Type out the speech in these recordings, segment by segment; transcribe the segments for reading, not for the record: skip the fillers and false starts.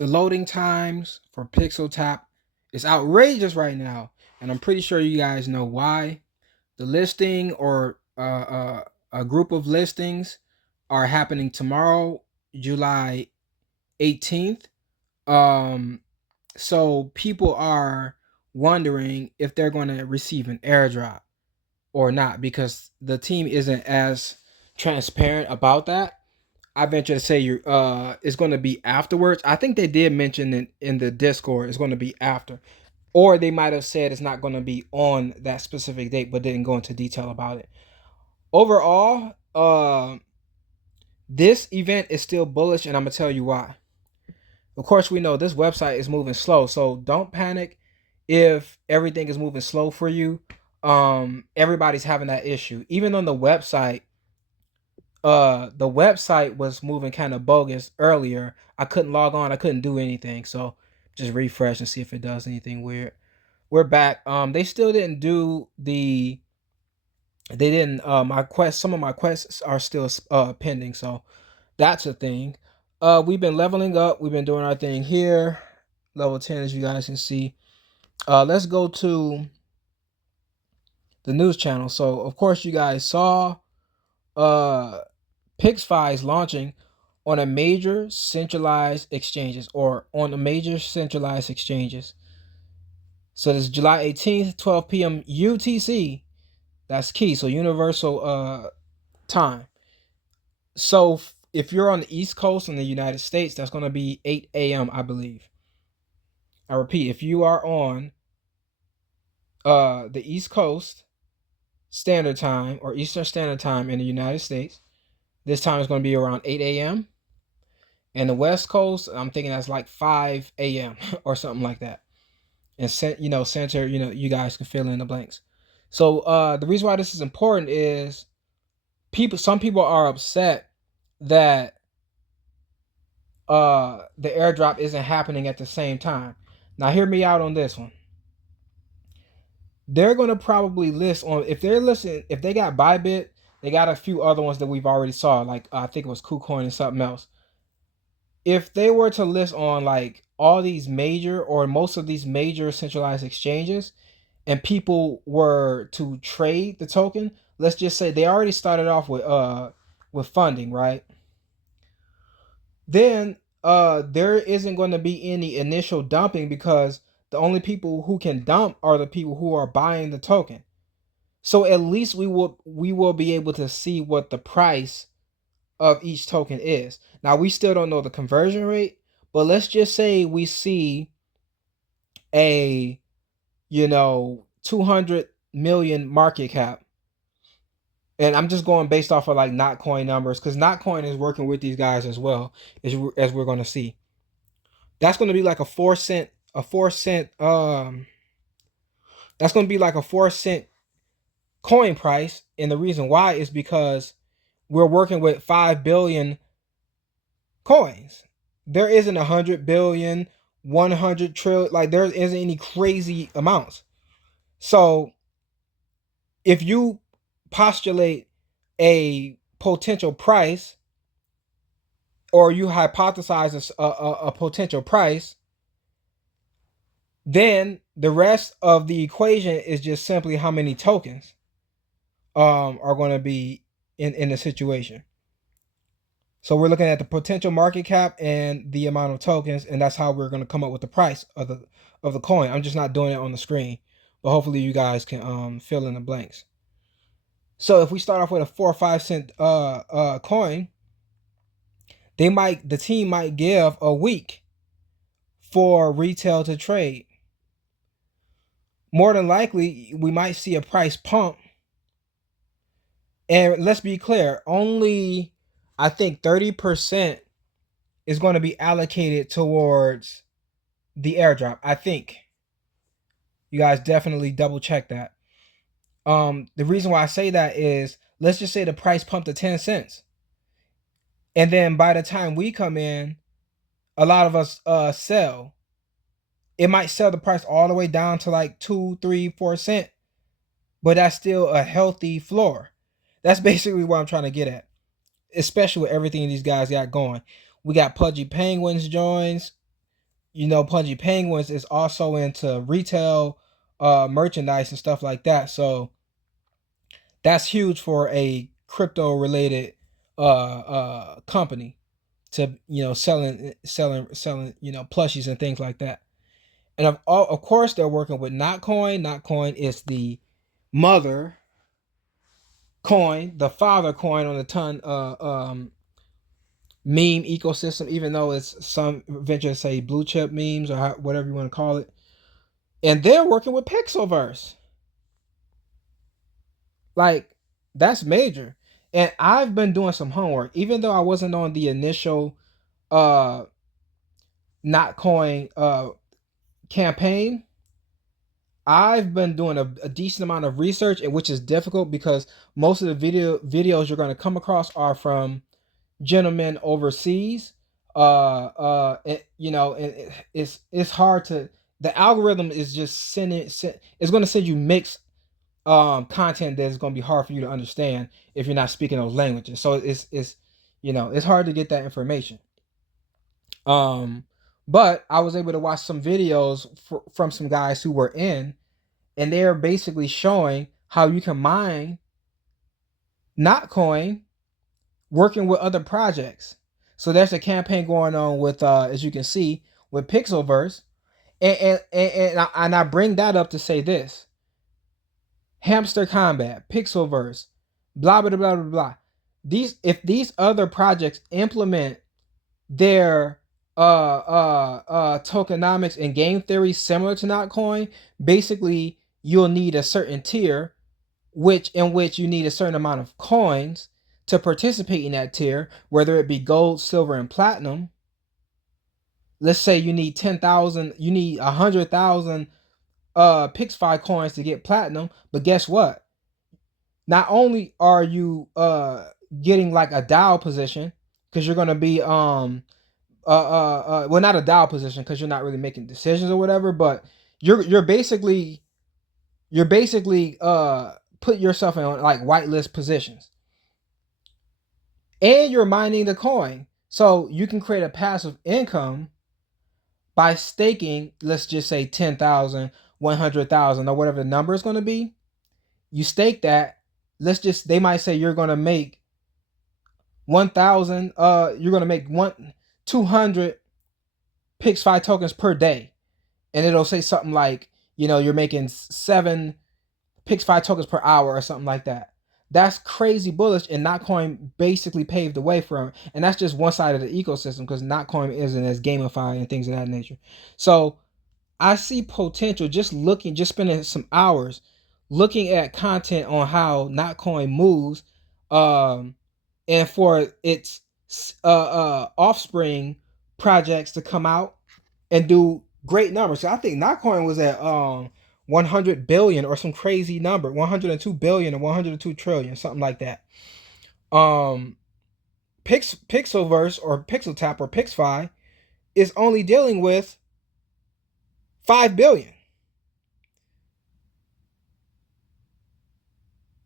The loading times for Pixeltap is outrageous right now, and I'm pretty sure you guys know why. The listing or a group of listings are happening tomorrow, July 18th. Um, so people are wondering if they're going to receive an airdrop or not because the team isn't as transparent about that. I venture to say you it's going to be afterwards. I think they did mention it in the Discord. It's going to be after, or they might have said it's not going to be on that specific date, but didn't go into detail about it. Overall, this event is still bullish, and I'm gonna tell you why. Of course, we know this website is moving slow, so don't panic if everything is moving slow for you. Everybody's having that issue. Even on the website was moving kind of bogus earlier. I couldn't log on, I couldn't do anything. So just refresh and see if it does anything weird. We're back. They still didn't do the they didn't my quest some of my quests are still pending, so that's a thing. We've been leveling up, we've been doing our thing here. Level 10, as you guys can see. Let's go to the news channel. So of course you guys saw uh PIXFI is launching on a major centralized exchanges or on a major centralized exchanges. So this is July 18th, 12 p.m. UTC. That's key. So universal time. So if you're on the East Coast in the United States, that's going to be 8 a.m. I believe. I repeat, if you are on the East Coast Standard Time or Eastern Standard Time in the United States, this time is going to be around 8 a.m. And the West Coast, I'm thinking that's like 5 a.m. or something like that. And center, you guys can fill in the blanks. So the reason why this is important is some people are upset that the airdrop isn't happening at the same time. Now hear me out on this one. They're gonna probably list on if they got Bybit, they got a few other ones that we've already saw, like I think it was KuCoin and something else. If they were to list on like all these major or most of these major centralized exchanges and people were to trade the token, let's just say they already started off with funding, right? Then there isn't going to be any initial dumping because the only people who can dump are the people who are buying the token. So at least we will be able to see what the price of each token is. Now we still don't know the conversion rate, but let's just say we see a 200 million market cap. And I'm just going based off of like NotCoin numbers because NotCoin is working with these guys as well, as we're going to see. That's going to be like that's going to be like a 4 cent coin price. And the reason why is because we're working with 5 billion coins. There isn't 100 billion, 100 trillion, like there isn't any crazy amounts. So if you postulate a potential price or you hypothesize a potential price, then the rest of the equation is just simply how many tokens are going to be in the situation. So we're looking at the potential market cap and the amount of tokens, and that's how we're going to come up with the price of the coin. I'm just not doing it on the screen, but hopefully you guys can fill in the blanks. So if we start off with a 4 or 5 cent coin, the team might give a week for retail to trade. More than likely, we might see a price pump. And let's be clear, only I think 30% is going to be allocated towards the airdrop. I think you guys definitely double check that. The reason why I say that is let's just say the price pumped to 10 cents. And then by the time we come in, a lot of us sell. It might sell the price all the way down to like 2, 3, 4 cents, but that's still a healthy floor. That's basically what I'm trying to get at, especially with everything these guys got going. We got Pudgy Penguins joins. Pudgy Penguins is also into retail merchandise and stuff like that. So that's huge for a crypto related company to selling plushies and things like that. And of course they're working with Notcoin. Notcoin is the mother coin, the father coin on the ton meme ecosystem, even though it's some venture to say blue chip memes or whatever you want to call it. And they're working with Pixelverse. Like, that's major. And I've been doing some homework, even though I wasn't on the initial uh Notcoin campaign. I've been doing a decent amount of research, and which is difficult because most of the videos you're going to come across are from gentlemen overseas. It's hard to, the algorithm is just it's going to send you mixed content that's going to be hard for you to understand if you're not speaking those languages. So it's hard to get that information. Um, but I was able to watch some videos from some guys who were in, and they're basically showing how you can mine Notcoin working with other projects. So there's a campaign going on with, as you can see, with Pixelverse, and I bring that up to say this: Hamster Combat, Pixelverse, blah blah blah blah blah. If these other projects implement their tokenomics and game theory similar to Notcoin, basically you'll need a certain tier, in which you need a certain amount of coins to participate in that tier, whether it be gold, silver, and platinum. Let's say you need 10,000, you need 100,000 PIXFI coins to get platinum, but guess what? Not only are you getting like a Dow position, because you're gonna be well, not a Dow position because you're not really making decisions or whatever, but you're basically put yourself in like whitelist positions, and you're mining the coin, so you can create a passive income by staking. Let's just say 10,000, 100,000, or whatever the number is going to be. You stake that. They might say you're going to make 1,000. You're going to make 200 PIXFI tokens per day, and it'll say something like, you're making 7 PIXFI tokens per hour or something like that. That's crazy bullish, and Notcoin basically paved the way for it. And that's just one side of the ecosystem, because Notcoin isn't as gamified and things of that nature. So I see potential just spending some hours looking at content on how Notcoin moves, and for its offspring projects to come out and do great numbers. So I think Notcoin was at 100 billion or some crazy number, 102 billion or 102 trillion, something like that. Pixelverse or Pixeltap or PIXFI is only dealing with 5 billion.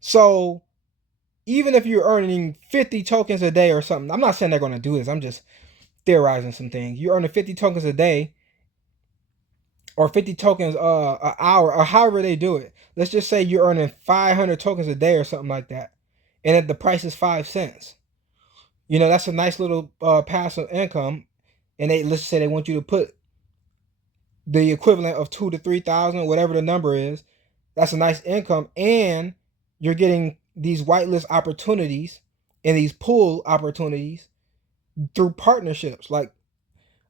So even if you're earning 50 tokens a day or something, I'm not saying they're going to do this, I'm just theorizing some things. You're earning 50 tokens a day or 50 tokens an hour, or however they do it. Let's just say you're earning 500 tokens a day or something like that, and if the price is 5 cents, that's a nice little passive income. And let's say they want you to put the equivalent of 2 to 3,000, whatever the number is. That's a nice income, and you're getting these whitelist opportunities and these pool opportunities through partnerships. Like,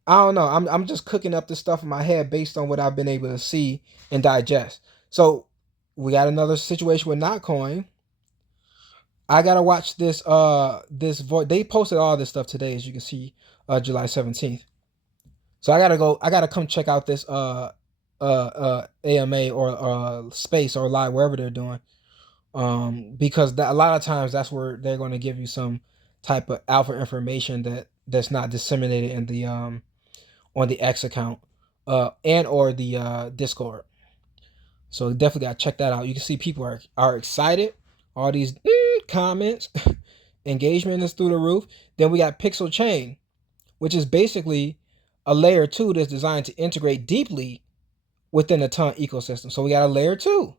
I don't know. I'm just cooking up this stuff in my head based on what I've been able to see and digest. So we got another situation with Notcoin. I gotta watch this. They posted all this stuff today, as you can see, July 17th. So I gotta go. I gotta come check out this AMA or space or live, wherever they're doing. Because a lot of times that's where they're going to give you some type of alpha information that's not disseminated in the on the X account and or the Discord. So definitely got to check that out. You can see people are excited. All these comments, engagement is through the roof. Then we got Pixel Chain, which is basically a layer 2 that's designed to integrate deeply within the ton ecosystem. So we got a layer 2.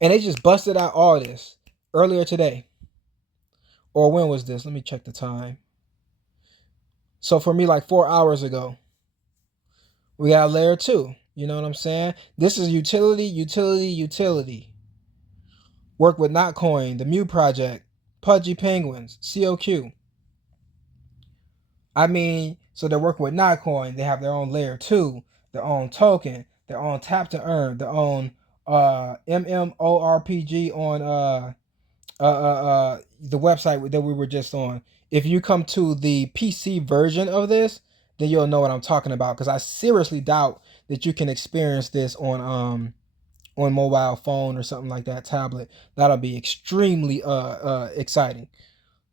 And they just busted out all this earlier today. Or when was this? Let me check the time. So for me, like 4 hours ago, we got a layer 2. You know what I'm saying? This is utility, utility, utility. Work with Notcoin, the Mew Project, Pudgy Penguins, COQ. I mean, so they're working with Notcoin. They have their own layer 2, their own token, their own tap to earn, their own MMORPG on the website that we were just on. If you come to the PC version of this, then you'll know what I'm talking about, because I seriously doubt that you can experience this on mobile phone or something like that, tablet. That'll be extremely exciting,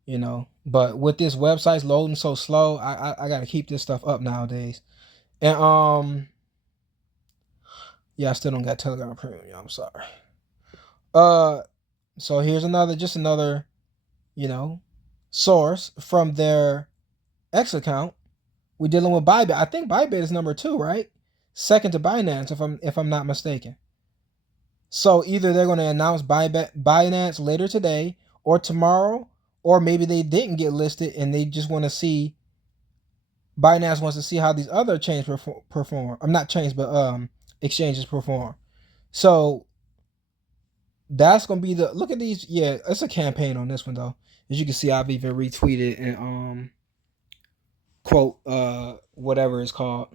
you know. But with this website's loading so slow, I gotta keep this stuff up nowadays. And yeah, I still don't got Telegram Premium. I'm sorry. So here's another, you know, source from their X account. We're dealing with Bybit. I think Bybit is number 2, right? Second to Binance, if I'm not mistaken. So either they're going to announce Binance later today or tomorrow, or maybe they didn't get listed and they just want to see. Binance wants to see how these other chains perform. I'm not chains, but exchanges perform. So that's gonna be the look at these. Yeah, it's a campaign on this one though. As you can see, I've even retweeted and quote whatever it's called,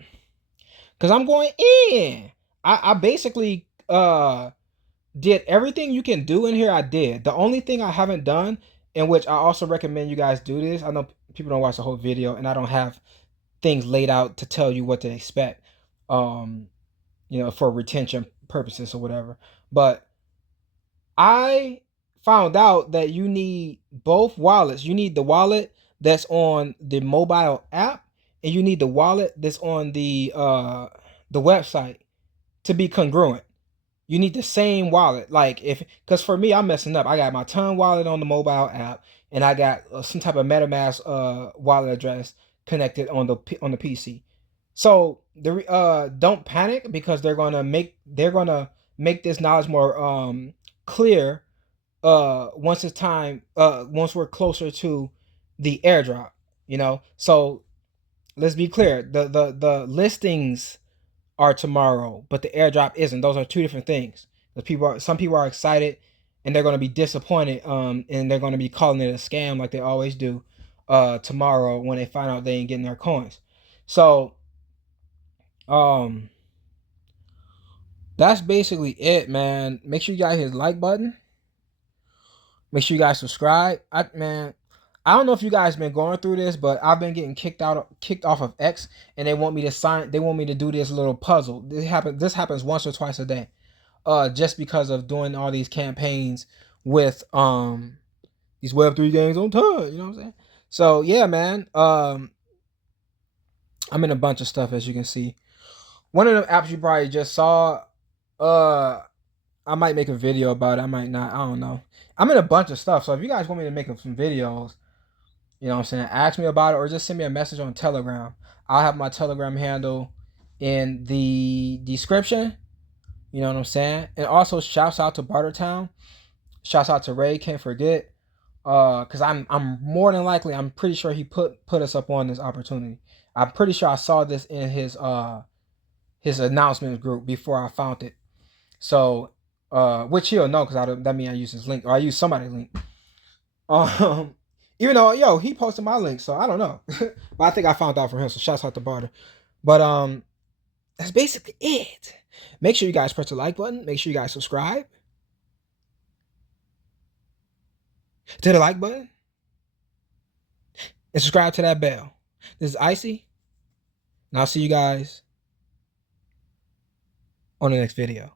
because I'm going in. I basically did everything you can do in here. I did. The only thing I haven't done, in which I also recommend you guys do this. I know people don't watch the whole video, and I don't have things laid out to tell you what to expect, you know, for retention purposes or whatever. But I found out that you need both wallets. You need the wallet that's on the mobile app, and you need the wallet that's on the website to be congruent. You need the same wallet. Like, if, because for me, I'm messing up. I got my Ton wallet on the mobile app, and I got some type of MetaMask wallet address connected on the PC. So the don't panic, because they're gonna make this knowledge more clear once it's time, once we're closer to the airdrop. You know, so let's be clear. The listings are tomorrow, but the airdrop isn't. Those are two different things. Some people are excited, and they're going to be disappointed, and they're going to be calling it a scam like they always do tomorrow when they find out they ain't getting their coins. So that's basically it, man. Make sure you guys hit the like button. Make sure you guys subscribe. I don't know if you guys been going through this, but I've been getting kicked off of X, and they want me to do this little puzzle. This happens once or twice a day. Just because of doing all these campaigns with these Web3 games on time, you know what I'm saying? So yeah, man. I'm in a bunch of stuff, as you can see. One of the apps you probably just saw, I might make a video about it. I might not. I don't know. I'm in a bunch of stuff. So if you guys want me to make some videos, you know what I'm saying, ask me about it, or just send me a message on Telegram. I'll have my Telegram handle in the description. You know what I'm saying? And also shouts out to Bartertown. Shouts out to Ray, can't forget. Cause I'm more than likely, I'm pretty sure he put us up on this opportunity. I'm pretty sure I saw this in his announcements group before I found it. So which he'll know, because that means I use his link, or I use somebody's link. Even though he posted my link, so I don't know. But I think I found out from him. So shouts out to Barter. But that's basically it. Make sure you guys press the like button. Make sure you guys subscribe to the like button and subscribe to that bell. This is Icy, and I'll see you guys on the next video.